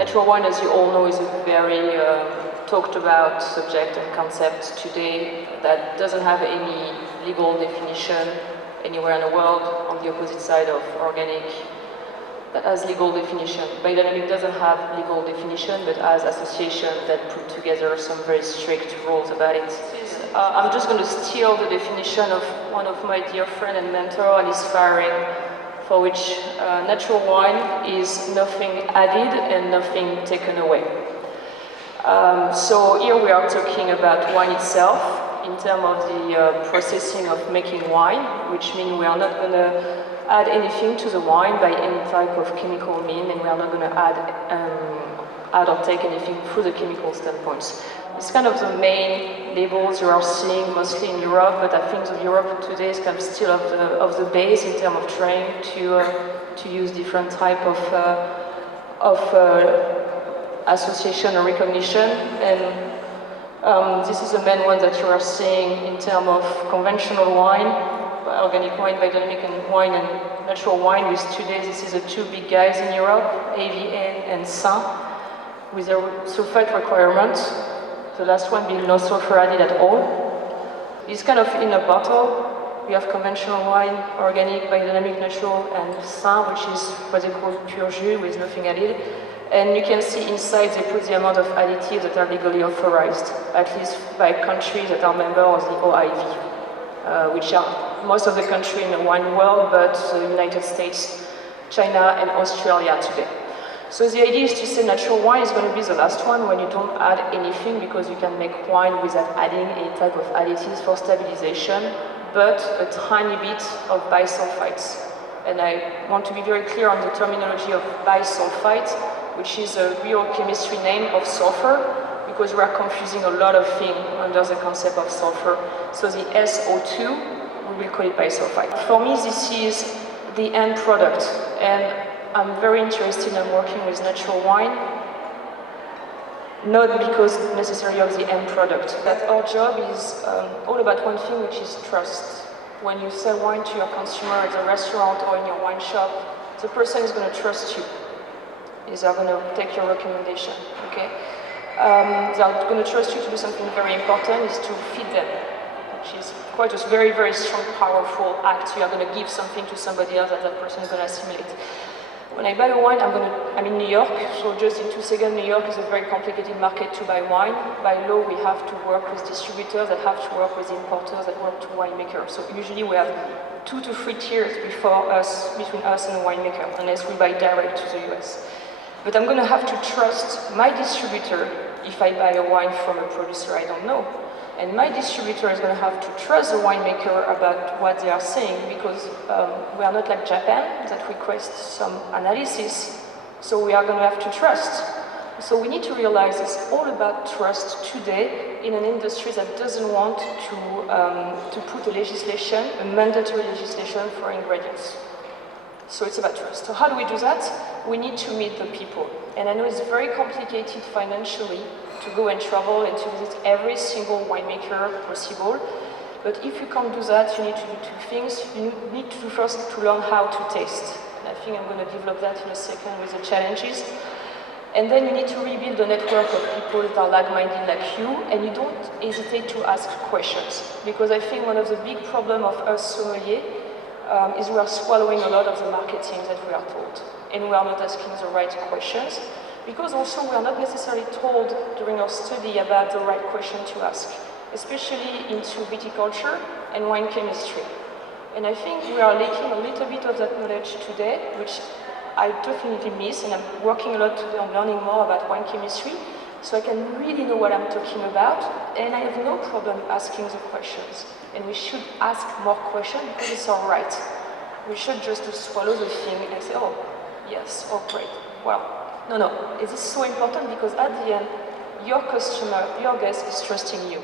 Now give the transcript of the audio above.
Natural wine, as you all know, is a very talked about subject and concept today that doesn't have any legal definition anywhere in the world, on the opposite side of organic, that has legal definition. Biodynamic doesn't have legal definition, but has associations that put together some very strict rules about it. I'm just going to steal the definition of one of my dear friend and mentor, Alice Faring, for which natural wine is nothing added and nothing taken away. So here we are talking about wine itself in terms of the processing of making wine, which means we are not going to add anything to the wine by any type of chemical mean, and we are not going to add or take anything through the chemical standpoints. It's kind of the main labels you are seeing mostly in Europe, but I think that Europe today is kind of still of the base in terms of trying to use different type of association or recognition. And this is the main one that you are seeing in terms of conventional wine, organic wine, biodynamic wine, and natural wine. With today, this is the two big guys in Europe, AVN and Saint, with their sulfate requirements. The last one being no sulfur added at all. It's kind of in a bottle. We have conventional wine, organic, biodynamic, natural, and Saint, which is what they call pure jus with nothing added. And you can see inside they put the amount of additives that are legally authorized, at least by countries that are members of the OIV, which are most of the countries in the wine world, but the United States, China, and Australia today. So the idea is to say natural wine is going to be the last one when you don't add anything, because you can make wine without adding any type of additives for stabilization, but a tiny bit of bisulfites. And I want to be very clear on the terminology of bisulfite, which is a real chemistry name of sulfur, because we are confusing a lot of things under the concept of sulfur. So the SO2, we will call it bisulfite. For me, this is the end product, and I'm very interested in working with natural wine, not because necessarily of the end product. But our job is all about one thing, which is trust. When you sell wine to your consumer at a restaurant or in your wine shop, the person is going to trust you. Is they're going to take your recommendation, okay? They're going to trust you to do something very important, is to feed them, which is quite a very, very strong, powerful act. You are going to give something to somebody else that that person is going to assimilate. When I buy a wine, I'm in New York, so just in 2 seconds, New York is a very complicated market to buy wine. By law, we have to work with distributors that have to work with importers that work to winemakers. So usually we have 2 to 3 tiers between us and the winemaker, unless we buy direct to the US. But I'm going to have to trust my distributor if I buy a wine from a producer I don't know. And my distributor is going to have to trust the winemaker about what they are saying, because we are not like Japan that requests some analysis, so we are going to have to trust. So we need to realize it's all about trust today in an industry that doesn't want to put a legislation, a mandatory legislation for ingredients. So it's about trust. So how do we do that? We need to meet the people. And I know it's very complicated financially to go and travel and to visit every single winemaker possible. But if you can't do that, you need to do 2 things. You need to first to learn how to taste. And I think I'm going to develop that in a second with the challenges. And then you need to rebuild a network of people that are like-minded like you, and you don't hesitate to ask questions. Because I think one of the big problems of us sommeliers is we are swallowing a lot of the marketing that we are told, and we are not asking the right questions, because also we are not necessarily told during our study about the right question to ask, especially into viticulture and wine chemistry. And I think we are lacking a little bit of that knowledge today, which I definitely miss, and I'm working a lot today on learning more about wine chemistry, so I can really know what I'm talking about, and I have no problem asking the questions. And we should ask more questions because it's all right. We should just swallow the thing and say, oh, yes, oh, great. Well, no, it is so important, because at the end, your customer, your guest is trusting you.